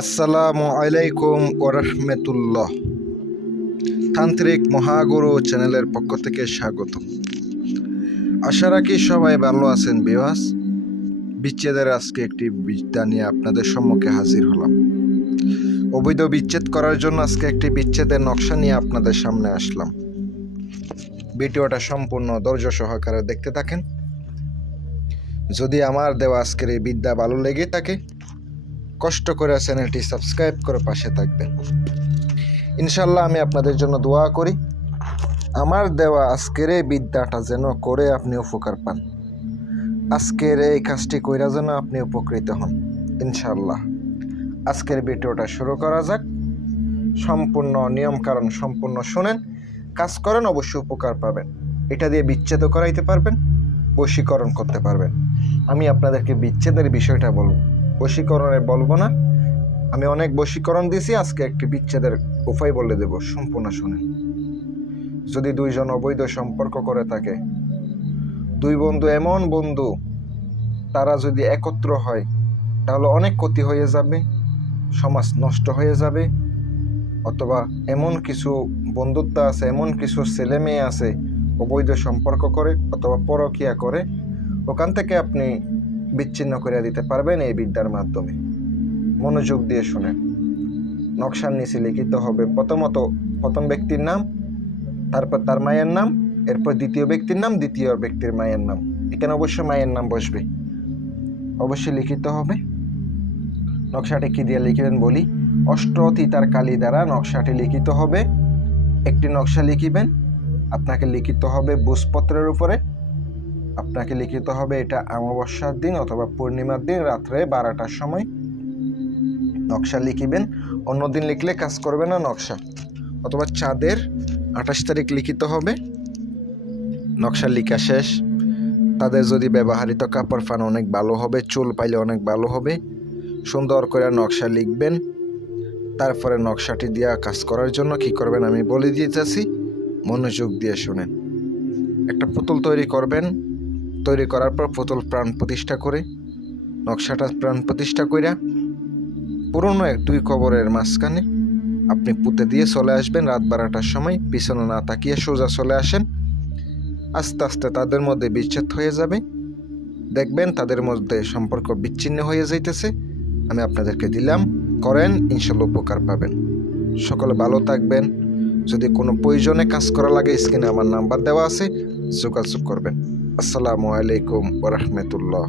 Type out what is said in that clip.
আসসালামু আলাইকুম ওরহমতুল্লাহ। তান্ত্রিক মহাগুরু চ্যানেলের পক্ষ থেকে স্বাগত। আশা রাখি সবাই ভালো আছেন। বিওয়াস বিচ্ছেদের আজকে একটি বিদ্যা নিয়ে আপনাদের সম্মুখে হাজির হলাম। অবৈধ বিচ্ছেদ করার জন্য আজকে একটি বিচ্ছেদের নকশা নিয়ে আপনাদের সামনে আসলাম। ভিডিওটা সম্পূর্ণ ধৈর্য সহকারে দেখতে থাকেন। যদি আমার দেওয়া আজকের এই বিদ্যা ভালো লেগে থাকে, কষ্ট করে চ্যানেলটি সাবস্ক্রাইব করে পাশে থাকবেন। ইনশাল্লাহ আমি আপনাদের জন্য দোয়া করি আমার দেওয়া আজকের এই বিদ্যাটা যেন করে আপনি উপকার পান। আজকের এই কাজটি কইরা যেন আপনি উপকৃত হন ইনশাল্লাহ। আজকের ভিডিওটা শুরু করা যাক। সম্পূর্ণ নিয়ম কারণ সম্পূর্ণ শোনেন, কাজ করেন, অবশ্যই উপকার পাবেন। এটা দিয়ে বিচ্ছেদও করাইতে পারবেন, বশীকরণ করতে পারবেন। আমি আপনাদেরকে বিচ্ছেদের বিষয়টা বলবো, বশীকরণে বলবো না। আমি অনেক বশীকরণ দিয়েছি, আজকে একটি বিচ্ছেদের উপায় বলে দেব, সম্পূর্ণ শুনেন। যদি দুইজন অবৈধ সম্পর্ক করে থাকে, দুই বন্ধু এমন বন্ধু তারা যদি একত্র হয় তাহলে অনেক ক্ষতি হয়ে যাবে, সমাজ নষ্ট হয়ে যাবে। অথবা এমন কিছু বন্ধুত্ব আছে, এমন কিছু ছেলে মেয়ে আছে অবৈধ সম্পর্ক করে অথবা পরকীয়া করে, ওখান থেকে আপনি বিচ্ছিন্ন করে দিতে পারবেন এই বিদ্যার মাধ্যমে। মনোযোগ দিয়ে শুনেন। নকশার নিচে লিখিত হবে প্রথম ব্যক্তির নাম, তারপর তার মায়ের নাম, এরপর দ্বিতীয় ব্যক্তির নাম, দ্বিতীয় ব্যক্তির মায়ের নাম। এখানে অবশ্যই মায়ের নাম বসবে, অবশ্যই লিখিত হবে। নকশাটি কি দিয়ে লিখবেন বলি। অষ্টতিতার কালি দ্বারা নকশাটি লিখিত হবে। একটি নকশা লিখিবেন, আপনাকে লিখিত হবে ভোজপত্রের উপরে। আপনাকে লিখিত হবে এটা অমাবস্যার দিন অথবা পূর্ণিমার দিন রাত্রে 12টার সময় নকশা লিখিবেন। অন্যদিন লিখলে কাজ করবে না নকশা। অথবা চাঁদের 28 তারিখ লিখিত হবে। নকশা লিখা শেষ। তাদের যদি ব্যবহৃত কাপড় পান অনেক ভালো হবে, চুল পাইলে অনেক ভালো হবে। সুন্দর করে নকশা লিখবেন। তারপরে নকশাটি দিয়ে কাজ করার জন্য কি করবেন আমি বলে দিতেছি, মনোযোগ দিয়ে শুনেন। একটা পুতুল তৈরি করবেন। তৈরি করার পর পুতুল প্রাণ প্রতিষ্ঠা করে নকশাটা প্রাণ প্রতিষ্ঠা কইরা পুরনো 2 কবরের মাঝখানে আপনি পুঁতে দিয়ে চলে আসবেন। রাত 12টার সময় পিছনে না তাকিয়ে সোজা চলে আসেন। আস্তে আস্তে তাদের মধ্যে বিচ্ছেদ হয়ে যাবে। দেখবেন তাদের মধ্যে সম্পর্ক বিচ্ছিন্ন হয়ে যাইতেছে। আমি আপনাদেরকে দিলাম, করেন, ইনশাল্লাহ উপকার পাবেন। সকলে ভালো থাকবেন। যদি কোনো প্রয়োজনে কাজ করা লাগে স্ক্রিনে আমার নাম্বার দেওয়া আছে, যোগাযোগ করবেন। আসসালামু আলাইকুম ওয়া রাহমাতুল্লাহ।